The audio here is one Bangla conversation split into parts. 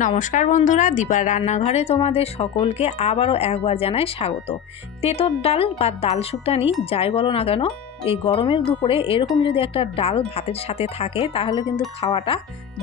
নমস্কার বন্ধুরা, দীপার রান্নাঘরে তোমাদের সকলকে আবারও একবার জানাই স্বাগত। তেঁতর ডাল বা ডাল শুকটানি যাই বলো না কেন, এই গরমের দুপুরে এরকম যদি একটা ডাল ভাতের সাথে থাকে, তাহলে কিন্তু খাওয়াটা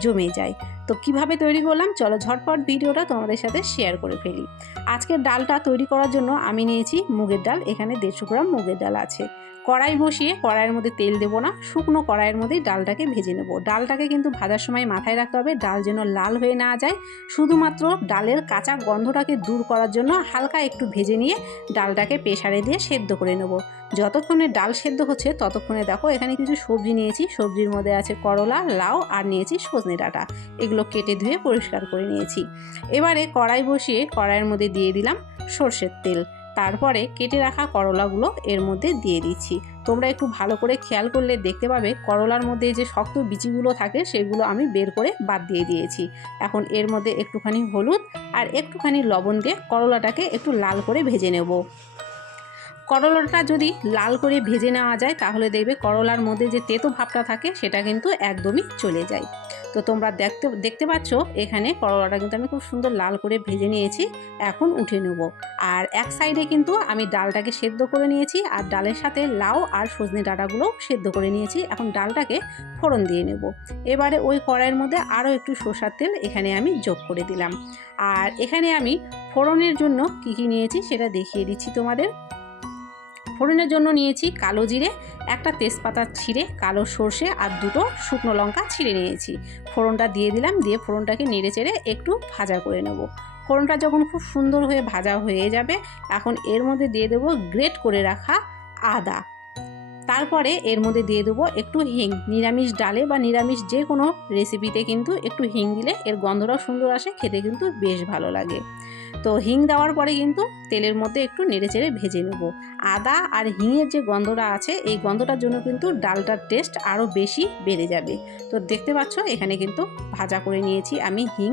জমে যায়। তো কীভাবে তৈরি করলাম, চলো ঝটপট ভিডিওটা তোমাদের সাথে শেয়ার করে ফেলি। আজকের ডালটা তৈরি করার জন্য আমি নিয়েছি মুগের ডাল, এখানে দেড়শো গ্রাম মুগের ডাল আছে। কড়াই বসিয়ে কড়াইয়ের মধ্যে তেল দেবো না, শুকনো কড়াইয়ের মধ্যেই ডালটাকে ভেজে নেব। ডালটাকে কিন্তু ভাজার সময় মাথায় রাখতে হবে, ডাল যেন লাল হয়ে না যায়। শুধুমাত্র ডালের কাঁচা গন্ধটাকে দূর করার জন্য হালকা একটু ভেজে নিয়ে ডালটাকে প্রেসারে দিয়ে সেদ্ধ করে নেব। যতক্ষণে ডাল সেদ্ধ হচ্ছে ততক্ষণে দেখো এখানে কিছু সবজি নিয়েছি। সবজির মধ্যে আছে করলা, লাউ আর নিয়েছি সজনে ডাঁটা। এগুলো কেটে ধুয়ে পরিষ্কার করে নিয়েছি। এবারে কড়াই বসিয়ে কড়াইয়ের মধ্যে দিয়ে দিলাম সর্ষের তেল। তারপরে কেটে রাখা করলাগুলো এর মধ্যে দিয়ে দিচ্ছি। তোমরা একটু ভালো করে খেয়াল করলে দেখতে পাবে করলার মধ্যে যে শক্ত বিচিগুলো থাকে সেগুলো আমি বের করে বাদ দিয়ে দিয়েছি। এখন এর মধ্যে একটুখানি হলুদ আর একটুখানি লবণ দিয়ে করলাটাকে একটু লাল করে ভেজে নেব। করলাটা যদি লাল করে ভেজে নেওয়া যায় তাহলে দেখবে করলার মধ্যে যে তেতো ভাবটা থাকে সেটা কিন্তু একদমই চলে যায়। তো তোমরা দেখতে দেখতে পাচ্ছ, এখানে করলাটা কিন্তু আমি খুব সুন্দর লাল করে ভেজে নিয়েছি। এখন উঠে নেব। আর এক সাইডে কিন্তু আমি ডালটাকে সেদ্ধ করে নিয়েছি। আর ডালের সাথে লাউ আর সজনে ডাঁটাগুলো সেদ্ধ করে নিয়েছি। এখন ডালটাকে ফোড়ন দিয়ে নেব। এবারে ওই কড়াইয়ের মধ্যে আরও একটু সর্ষার তেল এখানে আমি যোগ করে দিলাম। আর এখানে আমি ফোড়নের জন্য কী কী নিয়েছি সেটা দেখিয়ে দিচ্ছি তোমাদের। ফোড়নের জন্য নিয়েছি কালো জিরে, একটা তেজপাতা ছিঁড়ে, কালো সর্ষে আর দুটো শুকনো লঙ্কা ছিঁড়ে নিয়েছি। ফোড়নটা দিয়ে দিলাম, দিয়ে ফোড়নটাকে নেড়ে চেড়ে একটু ভাজা করে নেব। ফোড়নটা যখন খুব সুন্দর হয়ে ভাজা হয়ে যাবে, এখন এর মধ্যে দিয়ে দেবো গ্রেট করে রাখা আদা। তারপরে এর মধ্যে দিয়ে দেবো একটু হিং। নিরামিষ ডালে বা নিরামিষ যে কোনো রেসিপিতে কিন্তু একটু হিং দিলে এর গন্ধটাও সুন্দর আসে, খেতে কিন্তু বেশ ভালো লাগে। তো হিং দেওয়ার পরে কিন্তু তেলের মধ্যে একটু নেড়েচেড়ে ভেজে নেব। আদা আর হিঙের যে গন্ধটা আছে, এই গন্ধটার জন্য কিন্তু ডালটার টেস্ট আরও বেশি বেড়ে যাবে। তো দেখতে পাচ্ছ, এখানে কিন্তু ভাজা করে নিয়েছি আমি হিং,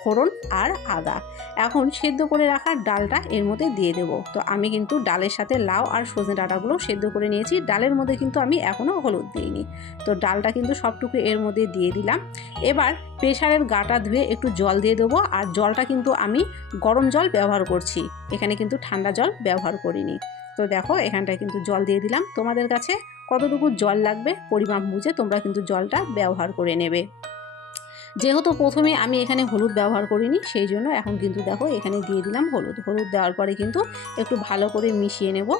ফোড়ন আর আদা। এখন সেদ্ধ করে রাখা ডালটা এর মধ্যে দিয়ে দেবো। তো আমি কিন্তু ডালের সাথে লাউ আর সজনে ডাঁটাগুলো সেদ্ধ করে নিয়েছি। ডালের মধ্যে কিন্তু আমি এখনও হলুদ দিইনি। তো ডালটা কিন্তু সবটুকু এর মধ্যে দিয়ে দিলাম। এবার প্রেশারের গাটা ধুয়ে একটু জল দিয়ে দেবো। আর জলটা কিন্তু আমি গরম জল ব্যবহার করছি। এখানে কিন্তু ঠান্ডা জল ব্যবহার করিনি। তো দেখো, এখানটায় কিন্তু জল দিয়ে দিলাম। তোমাদের কাছে কতটুকু জল লাগবে পরিমাপ বুঝে তোমরা কিন্তু জলটা ব্যবহার করে নেবে। যেহেতু প্রথমে আমি এখানে হলুদ ব্যবহার করিনি, সেই জন্য এখন কিন্তু দেখো এখানে দিয়ে দিলাম হলুদ। হলুদ দেওয়ার পরে কিন্তু একটু ভালো করে মিশিয়ে নেব।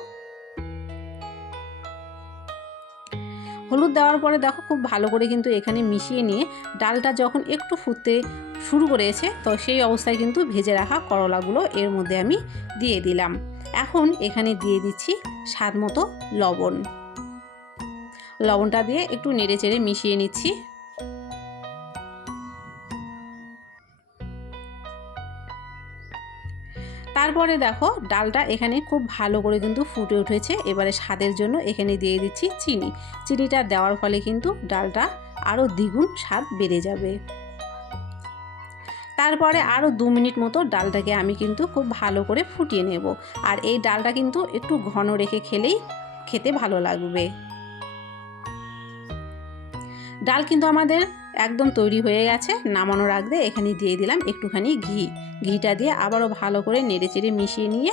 হলুদ দেওয়ার পরে দেখো খুব ভালো করে কিন্তু এখানে মিশিয়ে নিয়ে ডালটা যখন একটু ফুটতে শুরু করেছে, তো সেই অবস্থায় কিন্তু ভেজে রাখা করলাগুলো এর মধ্যে আমি দিয়ে দিলাম। এখন এখানে দিয়ে দিচ্ছি স্বাদ মতো লবণ। লবণটা দিয়ে একটু নেড়ে চেড়ে মিশিয়ে নিচ্ছি। তারপরে দেখো ডালটা এখানে খুব ভালো করে কিন্তু ফুটে উঠেছে। এবারে স্বাদের জন্য এখানে দিয়ে দিচ্ছি চিনি। চিনিটা দেওয়ার ফলে কিন্তু ডালটা আরও দ্বিগুণ স্বাদ বেড়ে যাবে। তারপরে আরও দু মিনিট মতো ডালটাকে আমি কিন্তু খুব ভালো করে ফুটিয়ে নেব। আর এই ডালটা কিন্তু একটু ঘন রেখে খেলেই খেতে ভালো লাগবে। ডাল কিন্তু আমাদের একদম তৈরি হয়ে গেছে। নামানোর আগে এখানে দিয়ে দিলাম একটুখানি ঘি। ঘিটা দিয়ে আবারও ভালো করে নেড়ে চেড়ে মিশিয়ে নিয়ে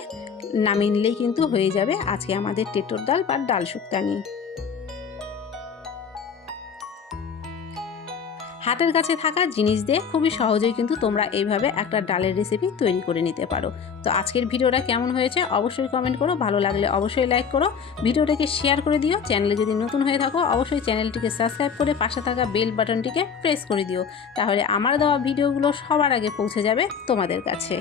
নামিয়ে নিলেই কিন্তু হয়ে যাবে আজকে আমাদের টেটোর ডাল বা ডাল শুক্তানি। হাতের কাছে থাকা জিনিস দিয়ে খুবই সহজেই কিন্তু তোমরা এইভাবে একটা ডালের রেসিপি তৈরি করে নিতে পারো। তো আজকের ভিডিওটা কেমন হয়েছে অবশ্যই কমেন্ট করো, ভালো লাগলে অবশ্যই লাইক করো। ভিডিওটাকে শেয়ার করে দিও চ্যানেলে যদি নতুন হয়ে থাকো অবশ্যই চ্যানেলটিকে সাবস্ক্রাইব করে পাশে থাকা বেল বাটনটিকে প্রেস করে দিও। তাহলে আমার দেওয়া ভিডিওগুলো সবার আগে পৌঁছে যাবে তোমাদের কাছে।